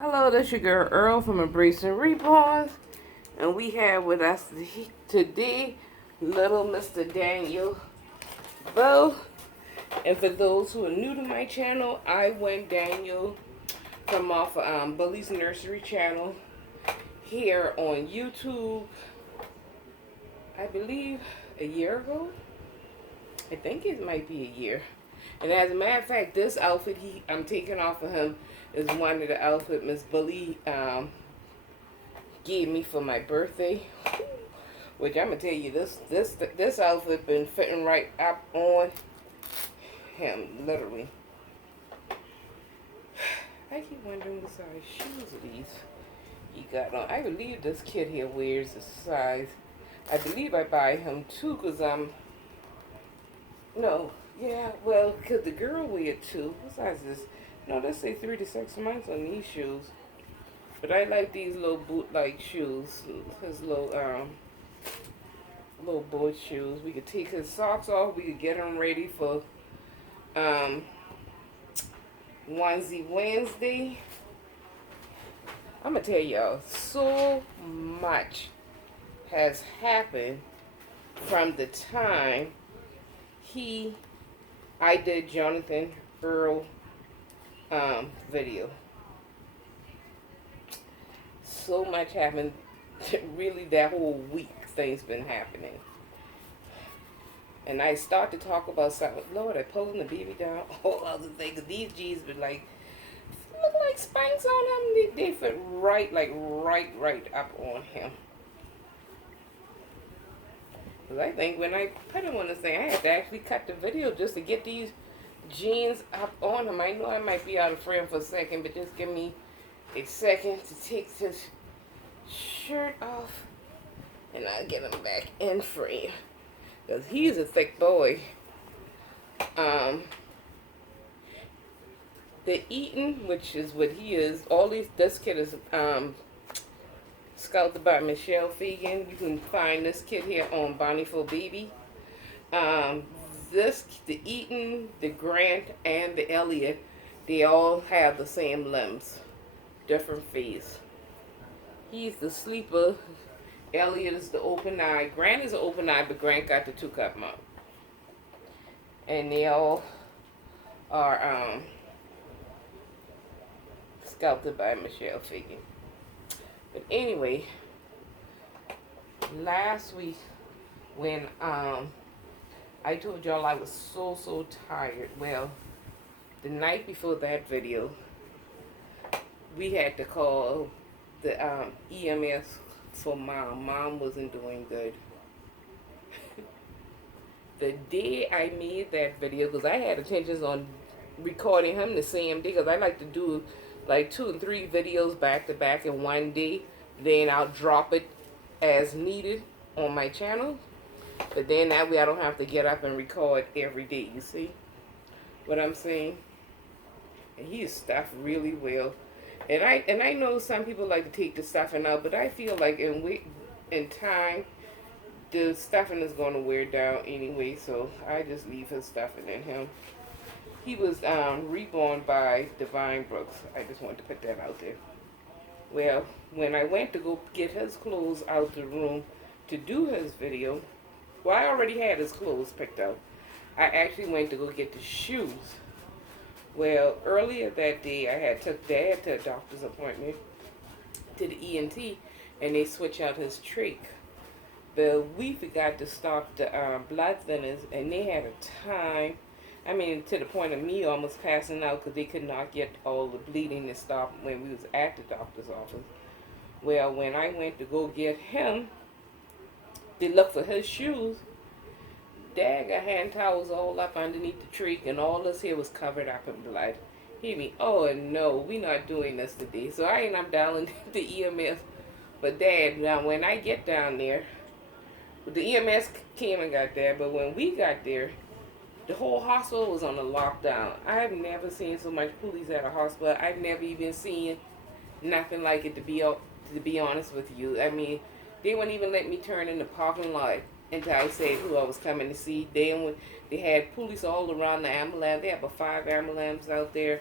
Hello, this your girl Earl from Embracing Reborns, and we have with us today little Mr. Daniel Bo. And for those who are new to my channel, I went Daniel from off Bully's Nursery channel here on YouTube, I believe a year ago. I think it might be a year. And as a matter of fact, this outfit I'm taking off of him is one of the outfit Miss Bully gave me for my birthday. Which I'm gonna tell you, this outfit been fitting right up on him, literally. I keep wondering what size shoes are these he got on. I believe this kid here wears a size. I believe I buy him two because no, yeah, well, because the girl wear two. What size is this? No, let's say 3 to 6 months on these shoes. But I like these little boot-like shoes. His little boy shoes. We could take his socks off. We could get him ready for Onesie Wednesday. I'm gonna tell y'all, so much has happened from the time I did Jonathan Earl video. So much happened. Really, that whole week, things been happening. And I start to talk about something. Lord, I pulling the baby down. All other things. These G's been like, look like spikes on them. They fit right, like right up on him. Because I think when I put him on the thing, I had to actually cut the video just to get these jeans up on him. I know I might be out of frame for a second, but just give me a second to take this shirt off and I'll get him back in frame. Because he's a thick boy. The eating, which is what he is, this kid is scouted by Michelle Fagan. You can find this kid here on Bonnie for Baby. The Eaton, the Grant, and the Elliot, they all have the same limbs, different face. He's the sleeper. Elliot is the open eye. Grant is the open eye, but Grant got the 2-cup mouth. And they all are sculpted by Michelle Fagan. But anyway, last week when I told y'all I was so tired. Well, the night before that video, we had to call the EMS for Mom. Mom wasn't doing good. The day I made that video, because I had intentions on recording him the same day, because I like to do like 2 and 3 videos back to back in one day. Then I'll drop it as needed on my channel. But then that way I don't have to get up and record every day. You see what I'm saying? And he is stuffed really well. And I know some people like to take the stuffing out, but I feel like in time, the stuffing is going to wear down anyway, so I just leave his stuffing in him. He was reborn by Divine Brooks. I just wanted to put that out there. Well, when I went to go get his clothes out the room to do his video, well, I already had his clothes picked out. I actually went to go get the shoes. Well, earlier that day, I had took Dad to a doctor's appointment to the ENT, and they switched out his trach. But we forgot to stop the blood thinners, and they had a time, I mean, to the point of me almost passing out because they could not get all the bleeding to stop when we was at the doctor's office. Well, when I went to go get him, to look for his shoes, Dad got hand towels all up underneath the trach, and all this here was covered up in blood. He mean, oh no, we not doing this today. So I ended up dialing the EMS. But Dad, now when I get down there, the EMS came and got there, but when we got there, the whole hospital was on a lockdown. I have never seen so much police at a hospital. I've never even seen nothing like it, to be honest with you. I mean, they wouldn't even let me turn in the parking lot until I said who I was coming to see. They had police all around the ambulance. They had about 5 ambulances out there.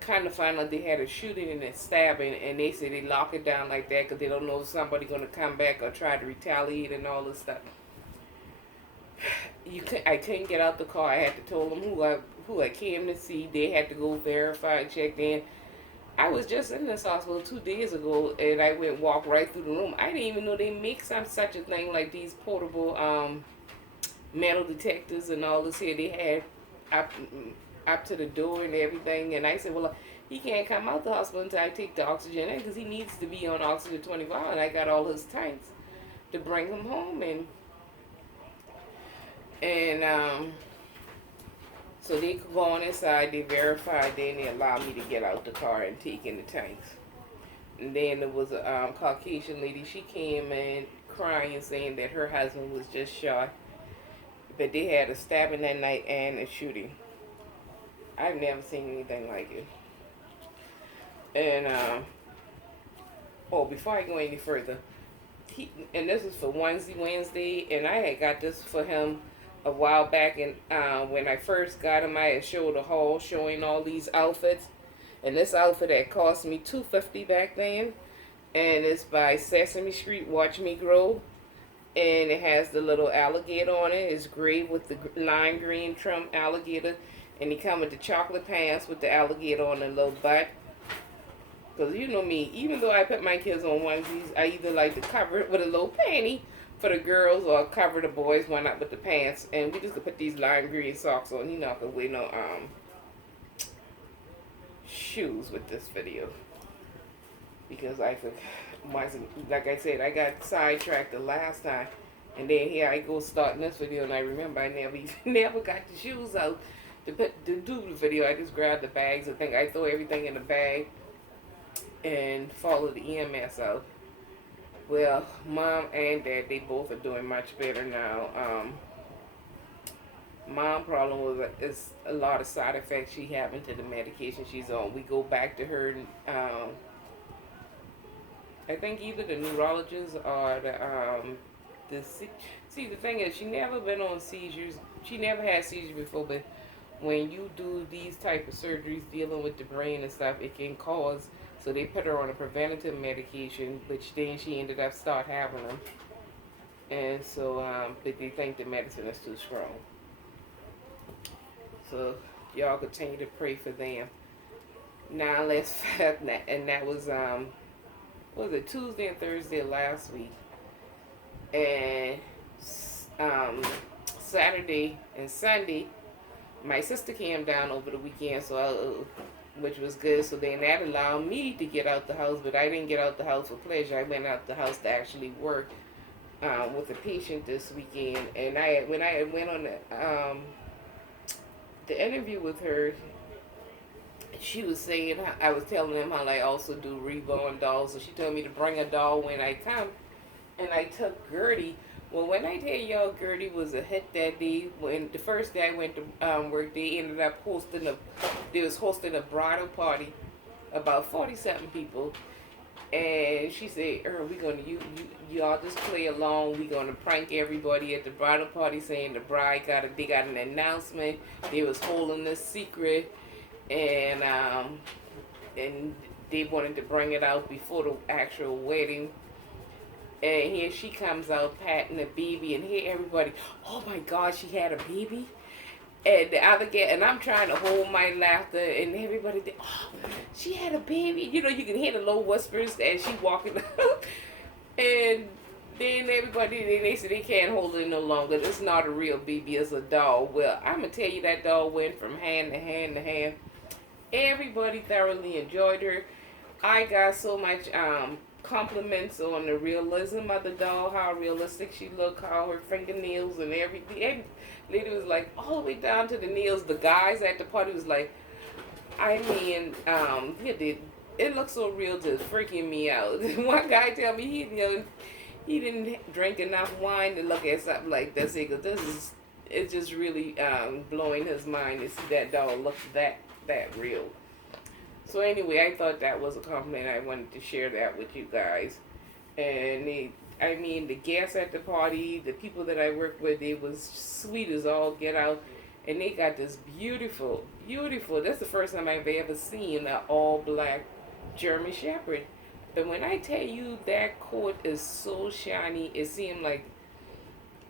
kind of find out they had a shooting and a stabbing, and they say they lock it down like that because they don't know if somebody going to come back or try to retaliate and all this stuff. I couldn't get out the car. I had to tell them who I came to see. They had to go verify and check in. I was just in this hospital 2 days ago, and I went walk right through the room. I didn't even know they make such a thing like these portable metal detectors and all this here. They had up to the door and everything. And I said, well, he can't come out the hospital until I take the oxygen in because he needs to be on oxygen 24 hours. And I got all his tanks to bring him home, and so they could go on inside, they verified, then they allowed me to get out the car and take in the tanks. And then there was a Caucasian lady, she came in crying, saying that her husband was just shot. But they had a stabbing that night and a shooting. I've never seen anything like it. And, before I go any further, and this is for Onesie Wednesday, and I had got this for him a while back, and when I first got him, I had showed a haul showing all these outfits, and this outfit had cost me $250 back then, and it's by Sesame Street, Watch Me Grow, and it has the little alligator on it. It's gray with the lime green trim alligator, and he come with the chocolate pants with the alligator on the little butt. Because you know me, even though I put my kids on onesies, I either like to cover it with a little panty for the girls or cover the boys one up with the pants. And we just could put these lime green socks on. He not gonna wear no shoes with this video. Because like I said, I got sidetracked the last time. And then here I go starting this video, and I remember I never got the shoes out to do the video. I just grabbed the bags. I think I throw everything in the bag and follow the EMS out. Well, Mom and Dad, they both are doing much better now. Mom problem is a lot of side effects she having to the medication she's on. We go back to her, I think either the neurologist or the thing is, she never been on seizures. She never had seizures before, but when you do these type of surgeries dealing with the brain and stuff, it can cause. So they put her on a preventative medication, which then she ended up start having them. And so, but they think the medicine is too strong. So y'all continue to pray for them. Now let's, and that was it Tuesday and Thursday last week, and Saturday and Sunday, my sister came down over the weekend, so which was good. So then that allowed me to get out the house, but I didn't get out the house for pleasure. I went out the house to actually work with a patient this weekend. And when I went on the interview with her, she was saying, I was telling them how I also do Riva on dolls. So she told me to bring a doll when I come, and I took Gertie. Well, when I tell y'all, Gertie was a hit that day. When the first day I went to work, they ended up hosting a bridal party, about 40-something people. And she said, we're gonna y'all just play along. We're gonna prank everybody at the bridal party, saying the bride they got an announcement. They was holding this secret, and they wanted to bring it out before the actual wedding. And here she comes out patting the baby, and here everybody, oh my God, she had a baby. And the other guy, and I'm trying to hold my laughter, and everybody, oh, she had a baby. You know, you can hear the low whispers as she walking out. And then everybody, they say they can't hold it no longer. It's not a real baby, it's a doll. Well, I'm going to tell you, that doll went from hand to hand to hand. Everybody thoroughly enjoyed her. I got so much compliments on the realism of the doll, how realistic she looked, how her fingernails and everything. Every lady was like, all the way down to the nails. The guys at the party was like, I mean, it looked so real, just freaking me out. One guy tell me he didn't drink enough wine to look at something like this. He goes, it's just really blowing his mind to see that doll look that real. So anyway, I thought that was a compliment. I wanted to share that with you guys. And the guests at the party, the people that I work with, they was sweet as all get out. and they got this beautiful, beautiful. That's the first time I've ever seen an all black German Shepherd. But when I tell you that coat is so shiny, it seemed like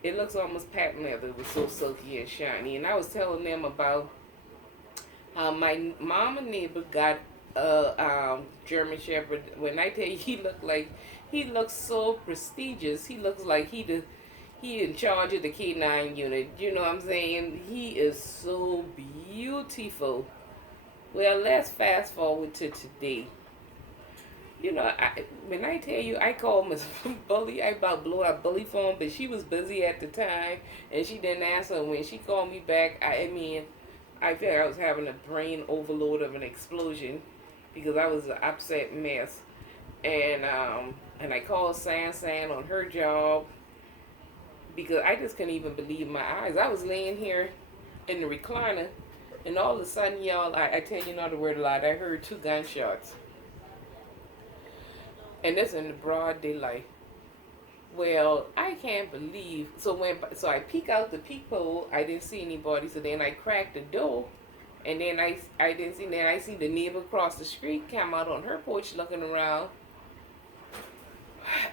it looks almost patent leather. It was so silky and shiny. And I was telling them about how my mama neighbor got a German Shepherd. When I tell you, he looks so prestigious. He looks like he in charge of the K9 unit. You know what I'm saying? He is so beautiful. Well, let's fast forward to today. You know, when I tell you, I called Miss Bully. I about blew up Bully phone, but she was busy at the time, and she didn't answer. When she called me back, I mean, I felt I was having a brain overload of an explosion because I was an upset mess. And I called San on her job because I just couldn't even believe my eyes. I was laying here in the recliner, and all of a sudden, y'all, I tell you not a word of lie, I heard 2 gunshots. And that's in the broad daylight. Well, I can't believe. So I peek out the peephole. I didn't see anybody. So then I cracked the door, and then I didn't see. Then I see the neighbor across the street come out on her porch looking around.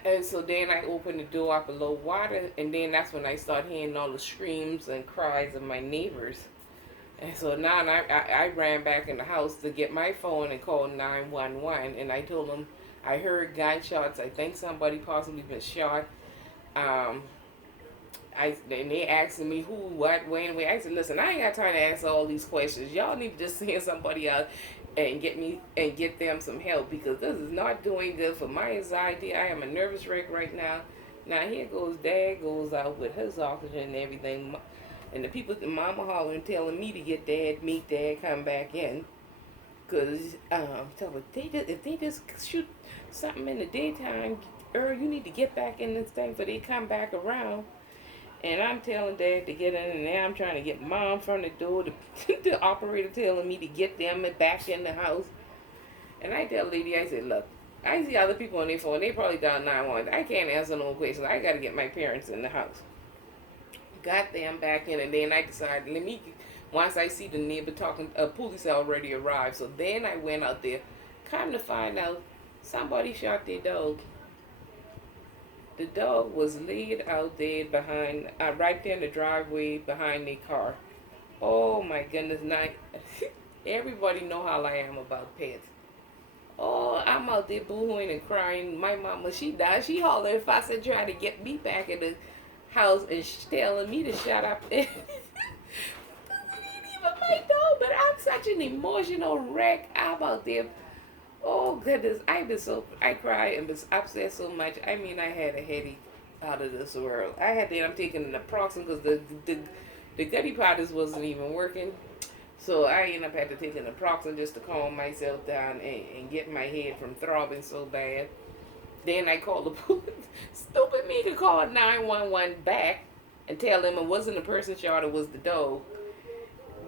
And so then I opened the door up a little wider, and then that's when I started hearing all the screams and cries of my neighbors. And so now I ran back in the house to get my phone and called 911, and I told them I heard gunshots. I think somebody possibly been shot. And they asking me who, what, when, where. I said, listen, I ain't got time to answer all these questions. Y'all need to just send somebody out and get them some help, because this is not doing good for my anxiety. I am a nervous wreck right now. Now here goes Dad goes out with his oxygen and everything, and the people at the mama hollering telling me to get Dad, meet Dad, come back in. Because if they just shoot something in the daytime, Earl, you need to get back in this thing so they come back around. And I'm telling Dad to get in, and now I'm trying to get Mom from the door. The operator telling me to get them back in the house. And I tell Lady, I said, look, I see other people on their phone. They probably dialed 911. I can't answer no questions. I got to get my parents in the house. Got them back in, and then I decided, once I see the neighbor talking, police already arrived. So then I went out there. Come to find out, somebody shot their dog. The dog was laid out there behind, right there in the driveway behind their car. Oh my goodness, now everybody know how I am about pets. Oh, I'm out there boohooing and crying. My mama, she died. She hollering if I said trying to get me back in the house, and telling me to shut up. Even my dog, but I'm such an emotional wreck. I'm out there. Oh goodness, I cried and was upset so much. I mean, I had a headache out of this world. I'm taking an naproxen because the gutty powders wasn't even working. So I ended up having to take an naproxen just to calm myself down and get my head from throbbing so bad. Then I called the police. Stupid me to call 911 back and tell them it wasn't the person shot, it was the dog.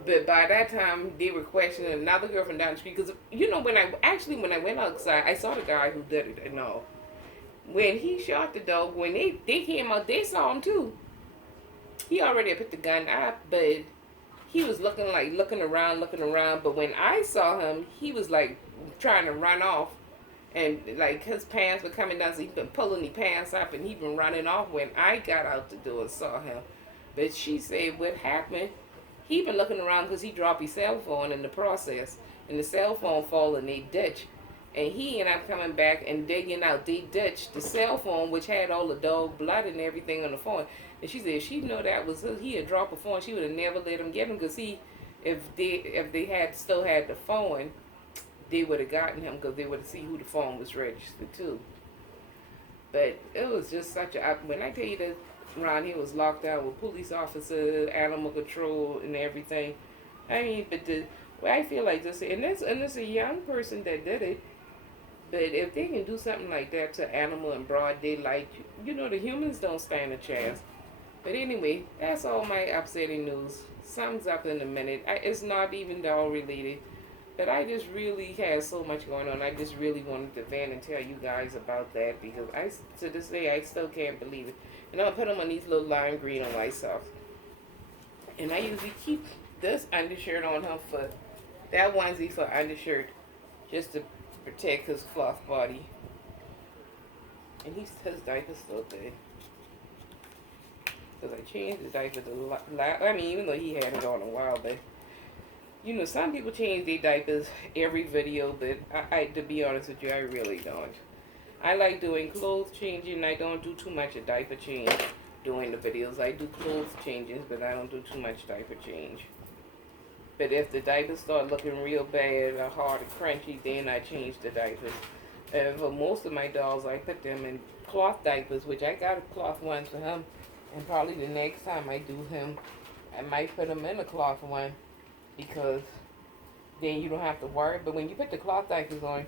But by that time, they were questioning another girl from down the street. Because, you know, when I went outside, I saw the guy who did it and all. When he shot the dog, when they came out, they saw him too. He already put the gun up, but he was looking around. But when I saw him, he was like trying to run off. And like his pants were coming down, so he'd been pulling his pants up and he'd been running off when I got out the door and saw him. But she said what happened, he been looking around because he dropped his cell phone in the process. And the cell phone fall in a ditch. And he ended up coming back and digging out. They ditched the cell phone, which had all the dog blood and everything on the phone. And she said if she know that was he had dropped a phone, she would have never let him get him, because if they had still had the phone, they would have gotten him, because they would have seen who the phone was registered to. But it was just such a, when I tell you that around here was locked down with police officers, animal control, and everything. I mean, but I feel like this, and it's a young person that did it. But if they can do something like that to animal in broad daylight, you know, the humans don't stand a chance. But anyway, that's all my upsetting news. Sums up in a minute. It's not even dog related. But I just really had so much going on. I just really wanted to vent and tell you guys about that, because to this day, I still can't believe it. And I'll put them on these little lime green on white socks. And I usually keep this undershirt on him for that onesie for undershirt, just to protect his cloth body. And his diaper's still good. Because I changed the diapers a lot. I mean, even though he had it on a while, but you know, some people change their diapers every video, but to be honest with you, I really don't. I like doing clothes changing. I don't do too much of diaper change doing the videos. I do clothes changes, but I don't do too much diaper change. But if the diapers start looking real bad or hard and crunchy, then I change the diapers. For most of my dolls, I put them in cloth diapers, which I got a cloth one for him. And probably the next time I do him, I might put him in a cloth one, because then you don't have to worry. But when you put the cloth diapers on,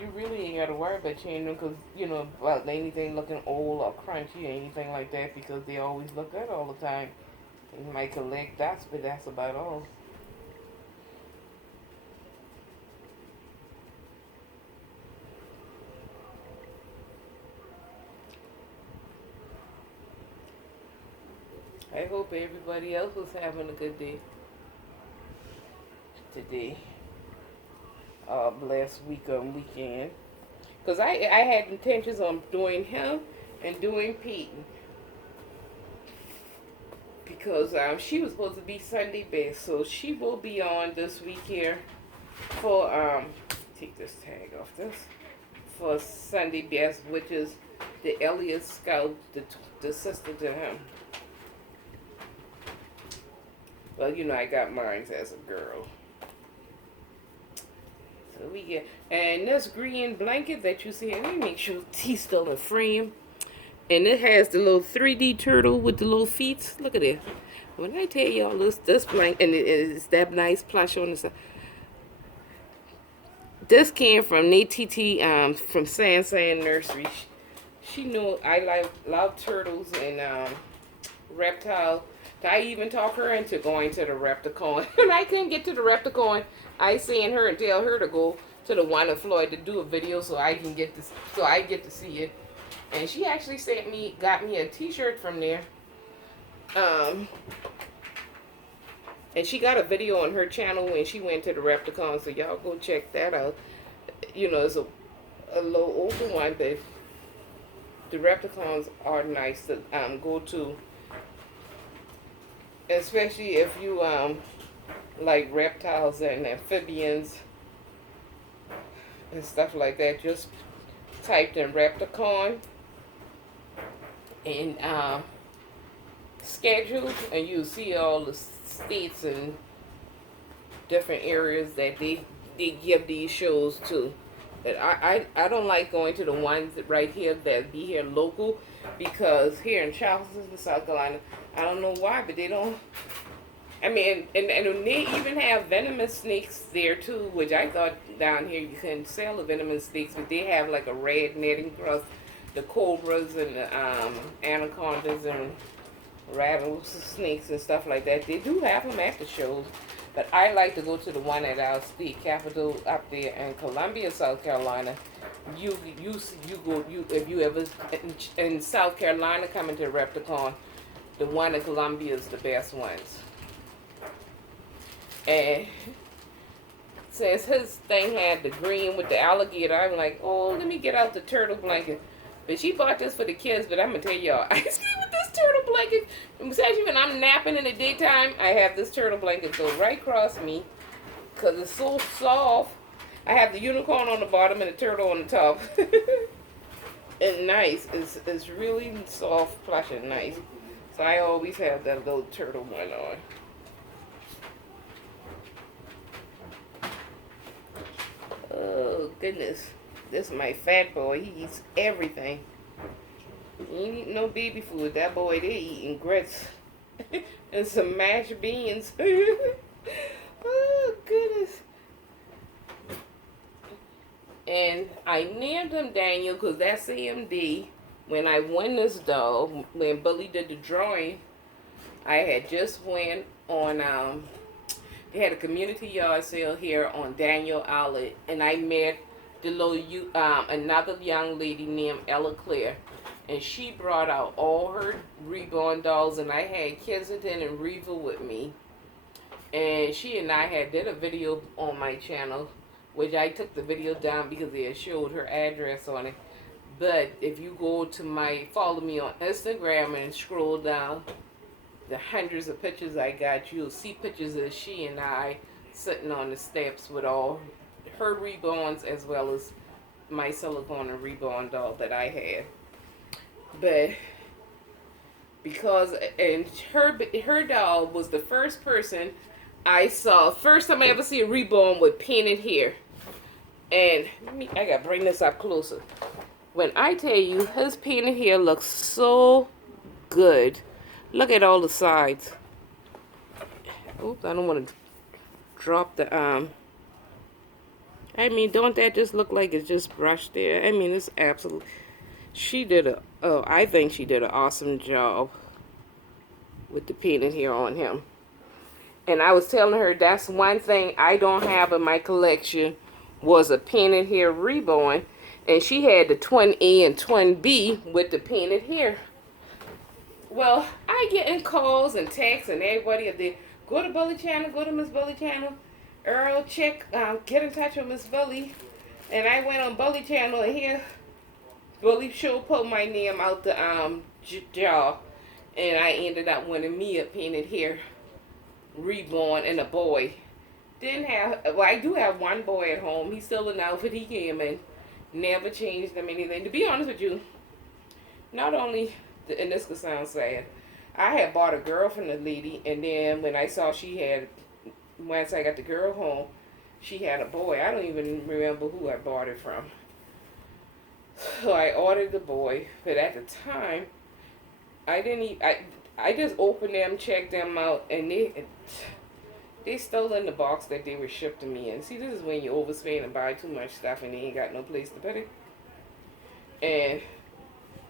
you really ain't got to worry about changing them, because, you know, about anything looking old or crunchy or anything like that, because they always look good all the time. You might collect dots, but that's about all. I hope everybody else was having a good day today, last week or weekend. Because I had intentions on doing him and doing Peyton. Because she was supposed to be Sunday best. So she will be on this week here for, take this tag off this, for Sunday best, which is the Elliott Scout, the sister to him. Well, you know, I got mine as a girl. So we get, and this green blanket that you see, let me make sure he's still in frame. And it has the little 3D turtle with the little feet. Look at it. When I tell y'all this blanket, and it's that nice plush on the side. This came from Nate TT, from San Nursery. She knew I love turtles and reptiles. I even talked her into going to the Repticon. And I couldn't get to the Repticon. I seen her and tell her to go to the one in Florida to do a video so I can get this, so I get to see it. And she actually got me a t-shirt from there. And she got a video on her channel when she went to the Repticon, so y'all go check that out. You know, it's a little older one, but the Repticons are nice to go to. Especially if you like reptiles and amphibians and stuff like that. Just typed in Repticon and schedule, and you'll see all the states and different areas that they give these shows to. But I don't like going to the ones right here that be here local, because here in Charleston, South Carolina, I don't know why, but they don't. I mean, and they even have venomous snakes there too, which I thought down here you couldn't sell the venomous snakes, but they have like a red netting across the cobras and the anacondas and rattlesnakes and stuff like that. They do have them at the shows, but I like to go to the one at our state capitol up there in Columbia, South Carolina. If you ever in South Carolina coming to Repticon, the one in Columbia is the best ones. And since his thing had the green with the alligator, I'm like, oh, let me get out the turtle blanket. But she bought this for the kids, but I'm going to tell y'all, I sleep with this turtle blanket. Especially when I'm napping in the daytime, I have this turtle blanket go right across me because it's so soft. I have the unicorn on the bottom and the turtle on the top. And nice. It's really soft, plush, and nice. So I always have that little turtle one on. Oh, goodness. This is my fat boy. He eats everything. He ain't eating no baby food. That boy, they eating grits and some mashed beans. Oh, goodness. And I named him Daniel because that same day when I won this doll, when Billy did the drawing, I had just went on, they had a community yard sale here on Daniel Outlet, and I met the little another young lady named Ella Claire, and she brought out all her reborn dolls, and I had Kensington and Riva with me, And she and I had did a video on my channel, which I took the video down because it showed her address on it. But if you go to follow me on Instagram and scroll down the hundreds of pictures I got, you'll see pictures of she and I sitting on the steps with all her reborns as well as my silicone and reborn doll that I had. But because and her doll was the first person I saw, first time I ever see a reborn with painted hair. And I gotta bring this up closer. When I tell you his painted hair looks so good. Look at all the sides. Oops, I don't want to drop the I mean, don't that just look like it's just brushed there? I mean, it's absolutely. I think she did an awesome job with the painted hair on him. And I was telling her that's one thing I don't have in my collection was a painted hair reborn. And she had the twin A and twin B with the painted hair. Well, I get in calls and texts and everybody if they go to Bully Channel, go to Miss Bully Channel. Earl, get in touch with Miss Bully. And I went on Bully Channel and here Bully sure put my name out the jar. And I ended up winning me a painted hair reborn and a boy. I do have one boy at home. He's still in the outfit he came in. Never changed him anything. To be honest with you, not only, and this could sound sad, I had bought a girl from the lady, and then when I saw once I got the girl home, she had a boy. I don't even remember who I bought it from. So I ordered the boy, but at the time, I just opened them, checked them out, and they still in the box that they were shipped to me in. See, this is when you overspend and buy too much stuff and they ain't got no place to put it. And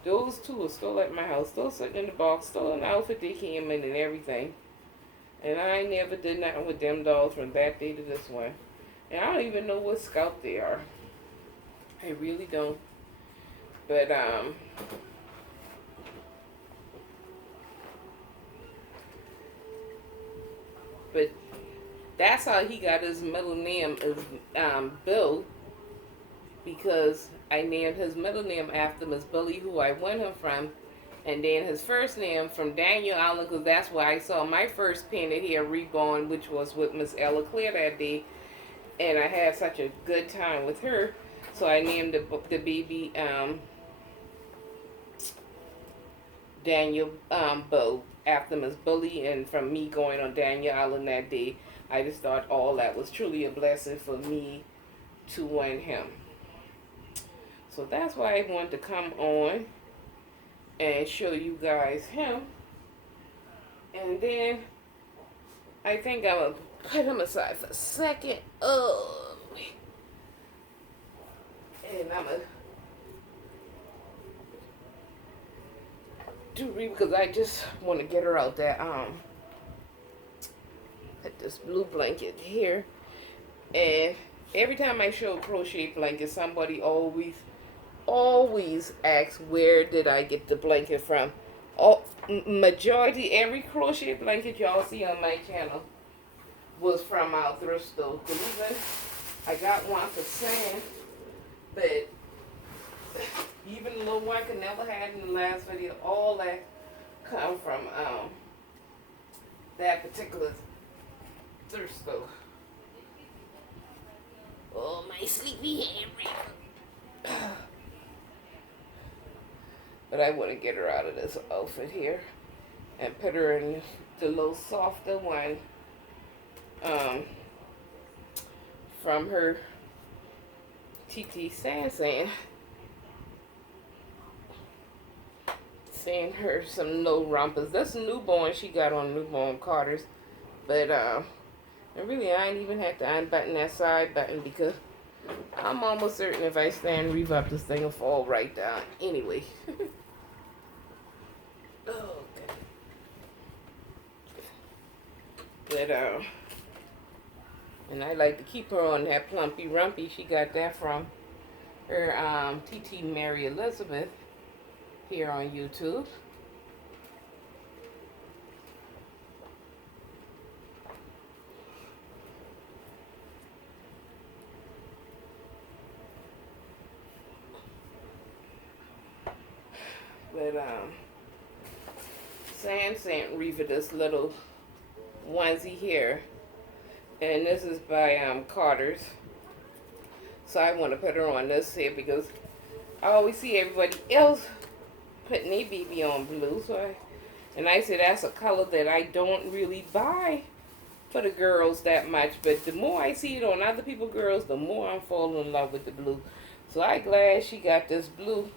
those two are still at my house, still sitting in the box, still in the outfit they came in and everything. And I never did nothing with them dolls from that day to this one. And I don't even know what scout they are. I really don't. But that's how he got his middle name is Bill, because I named his middle name after Miss Billy, who I won him from, and then his first name from Daniel Allen, because that's where I saw my first painted hair reborn, which was with Miss Ella Claire that day, and I had such a good time with her, so I named the baby Daniel Bo after Miss Bully, and from me going on Daniel Island that day, I just thought all that was truly a blessing for me to win him. So that's why I wanted to come on and show you guys him. And then I think I'm going to put him aside for a second. Oh, and I'm going to do Riva because I just want to get her out there. Put this blue blanket here, and every time I show a crochet blanket, somebody always asks where did I get the blanket from. Majority every crochet blanket y'all see on my channel was from our thrift store. Even I got one for Sam, but even the little one I never had in the last video, all that come from that particular thrift store. Oh, my sleepy head. But I want to get her out of this outfit here and put her in the little softer one from her TT Sansan. Send her some no rompers. That's a newborn she got on newborn Carters. But and really I ain't even had to unbutton that side button because I'm almost certain if I stand Riva up, this thing will fall right down. Anyway. Okay. But and I like to keep her on that plumpy rumpy. She got that from her TT Mary Elizabeth here on YouTube. But Sam sent Riva this little onesie here, and this is by Carter's. So I want to put her on this here because I always see everybody else putting their BB on blue. And I said that's a color that I don't really buy for the girls that much. But the more I see it on other people's girls, the more I'm falling in love with the blue. So I'm glad she got this blue.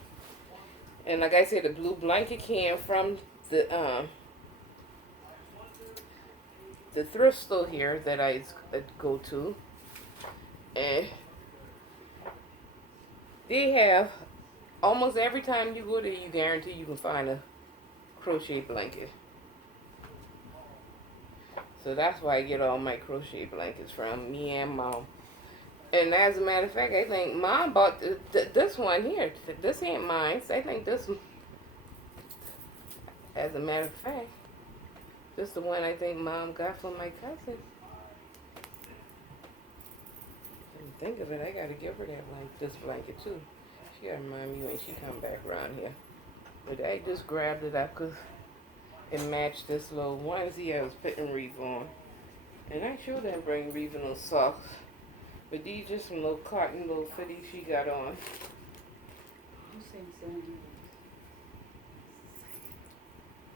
And like I said, the blue blanket came from the thrift store here that I go to, and they have almost every time you go there, you guarantee you can find a crochet blanket. So that's why I get all my crochet blankets from, me and Mom. And as a matter of fact, I think Mom bought this one here. This ain't mine. So I think this, as a matter of fact, this is the one I think Mom got from my cousin. Think of it, I gotta give her that this blanket too. She gotta remind me when she come back around here. But I just grabbed it up because it matched this little onesie I was putting Riva on. And I sure didn't bring Riva no socks. But these just some little cotton little fitties she got on.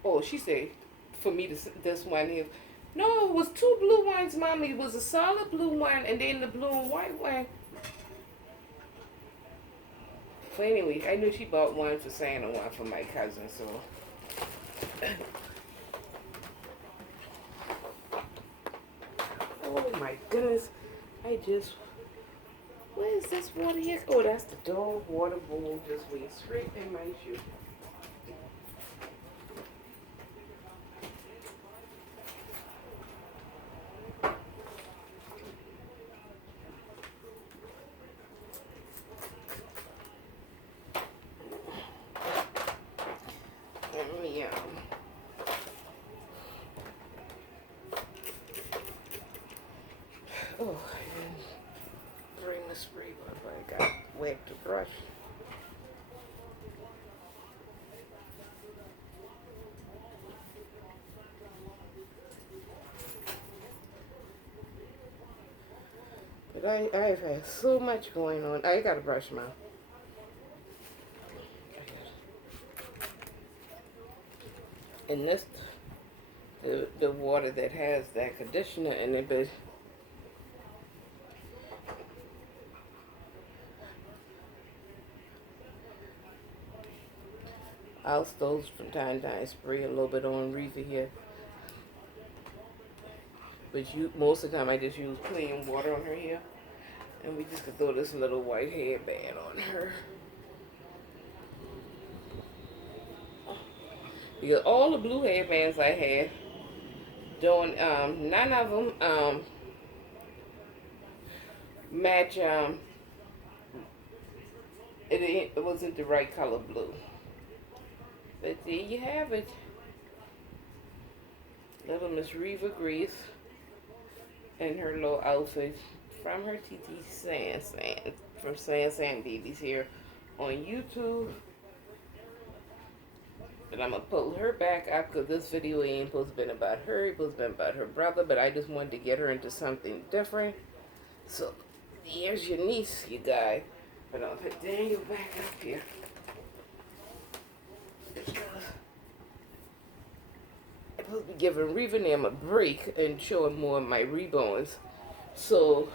Oh, she said for me this one here. No, it was two blue ones, Mommy. It was a solid blue one and then the blue and white one. But anyway, I knew she bought one for Santa and one for my cousin, so. Oh my goodness. Where is this water here? Oh, that's the dog water bowl just went straight in my shoe. Oh, and bring the spray bottle. I got wet to brush. But I've had so much going on. I gotta brush my. And this, the water that has that conditioner in it, but I'll still from time to time spray a little bit on Riva here. But most of the time I just use plain water on her here. And we just could throw this little white hairband on her. Because all the blue hairbands I had, none of them match, it wasn't the right color blue. But there you have it. Little Miss Riva Grace and her little outfit from her TT from San Babies here on YouTube. But I'm going to pull her back up because this video ain't supposed to be about her. It's supposed to be about her brother. But I just wanted to get her into something different. So, here's your niece, you guys. But I'll put Daniel back up here. I'm supposed to be giving Riva and them a break and showing more of my rebonds. So,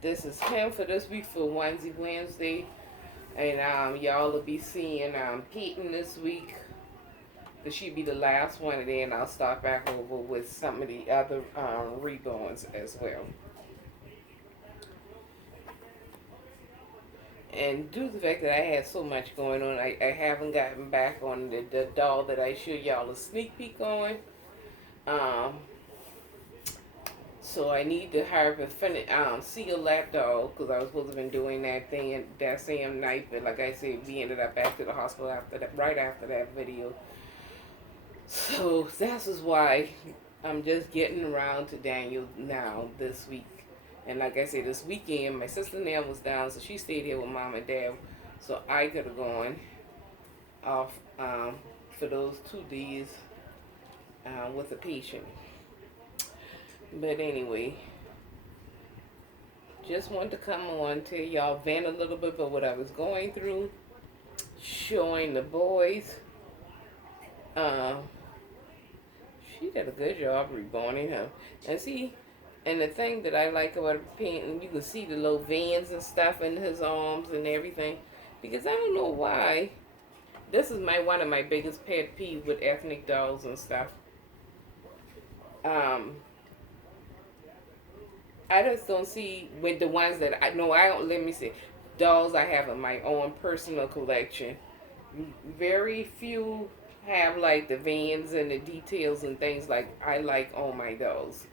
this is him for this week for Onesie Wednesday. And y'all will be seeing Peyton this week. Because she'll be the last one, and then I'll start back over with some of the other rebonds as well. And due to the fact that I had so much going on, I haven't gotten back on the doll that I showed y'all a sneak peek on. So I need to hurry and seal that doll because I was supposed to have been doing that thing that same night, but like I said, we ended up back to the hospital after that, right after that video. So that's why I'm just getting around to Daniel now this week. And like I said, this weekend, my sister Nan was down, so she stayed here with mom and dad. So I could have gone off for those 2 days with a patient. But anyway, just wanted to come on, tell y'all, vent a little bit about what I was going through, showing the boys. Uh, she did a good job reborning him. And see, and the thing that I like about painting, you can see the little veins and stuff in his arms and everything. Because I don't know why. This is one of my biggest pet peeves with ethnic dolls and stuff. I just don't see with the ones that I know. I don't. Let me see, dolls I have in my own personal collection. Very few have like the veins and the details and things like I like on my dolls.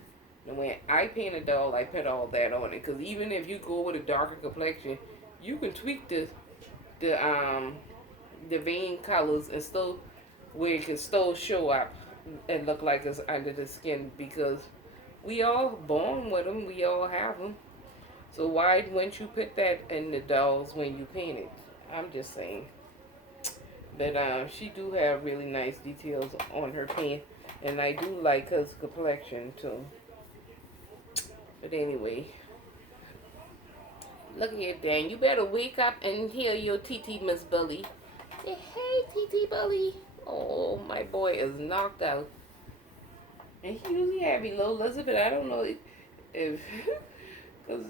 And when I paint a doll, I put all that on it. Because even if you go with a darker complexion, you can tweak the vein colors and still where it can still show up and look like it's under the skin, because we all born with them, we all have them. So why wouldn't you put that in the dolls when you paint it? I'm just saying. But she do have really nice details on her paint, and I do like her complexion too. But anyway, look here, Dan. You better wake up and hear your TT Miss Bully. Say, hey, TT Bully. Oh, my boy is knocked out. And he usually have a little lizard, but I don't know if because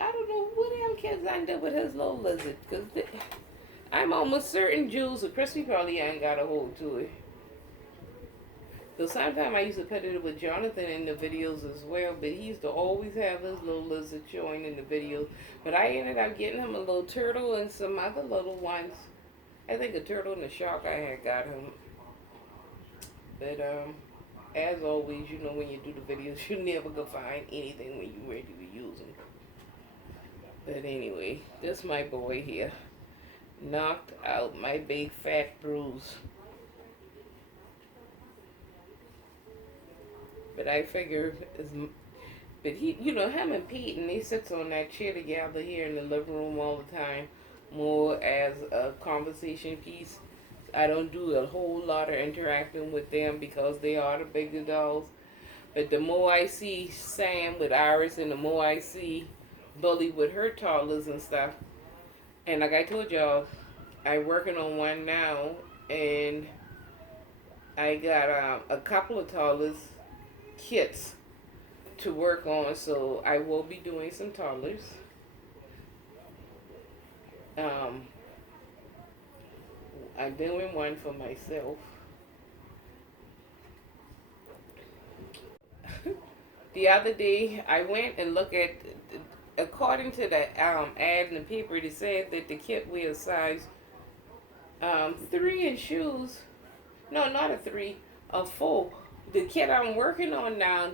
I don't know what them kids end up with his little lizard. Because I'm almost certain Jules or Christy probably ain't got a hold to it. So sometimes I used to put it with Jonathan in the videos as well, but he used to always have his little lizard showing in the videos. But I ended up getting him a little turtle and some other little ones. I think a turtle and a shark I had got him. But as always, you know, when you do the videos, you never can find anything when you're ready to use them. But anyway, this my boy here. Knocked out, my big fat bruise. But I figure, but he, you know, him and Pete, and they sits on that chair together here in the living room all the time, more as a conversation piece. I don't do a whole lot of interacting with them because they are the bigger dolls. But the more I see Sam with Iris, and the more I see Bully with her toddlers and stuff, and like I told y'all, I'm working on one now, and I got a couple of toddlers kits to work on, so I will be doing some toddlers. I'm doing one for myself. The other day, I went and looked at, according to the ad in the paper, it said that the kit wears size 3 in shoes. No, not a 3, a 4. The kit I'm working on now,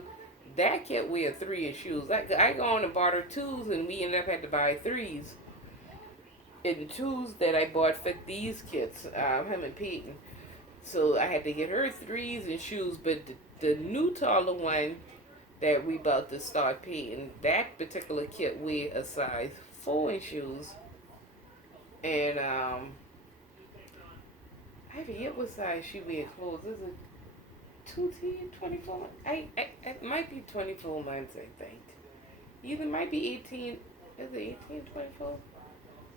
that kit wear 3 in shoes. I go on and barter 2s, and we ended up having to buy 3s. And the 2s that I bought fit these kits, him and Peyton. So I had to get her 3s and shoes, but the new taller one that we about to start painting, that particular kit wear a size 4 in shoes. And I forget what size she wear clothes. Is it 2T, 24? It might be 24 months, I think. Either might be 18. Is it 18, 24?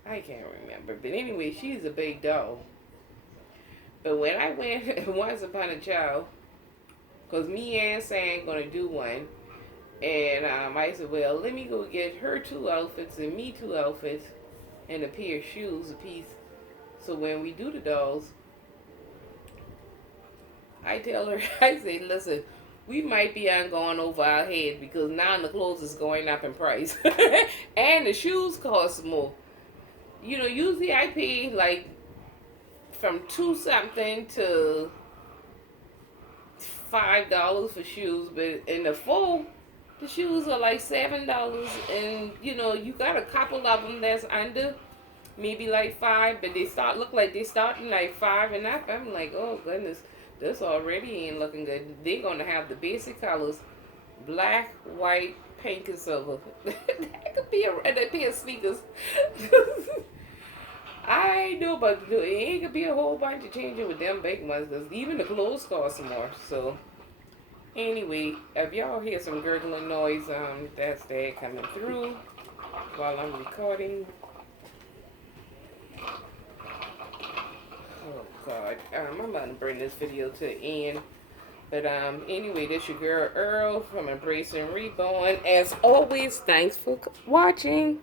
I can't remember. But anyway, she's a big doll. But when I went once upon a child, because me and Sam going to do one, and I said, well, let me go get her 2 outfits and me 2 outfits and a pair of shoes a piece. So when we do the dolls, I tell her, I say, listen, we might be on going over our head because now the clothes is going up in price. And the shoes cost more. You know, usually I pay like from 2 something to $5 for shoes, but in the full, the shoes are like $7, and you know, you got a couple of them that's under maybe like 5, but they look like they starting like 5 and up. I'm like, oh goodness, this already ain't looking good. They're gonna have the basic colors: black, white, pink and silver. That could be a pair of sneakers. I know, but it ain't gonna be a whole bunch of changing with them big ones, because even the clothes cost more. So, anyway, if y'all hear some gurgling noise, that's that coming through while I'm recording. Oh, God. I'm gonna bring this video to an end. But, anyway, this your girl Earl from Embracing Reborn. As always, thanks for watching.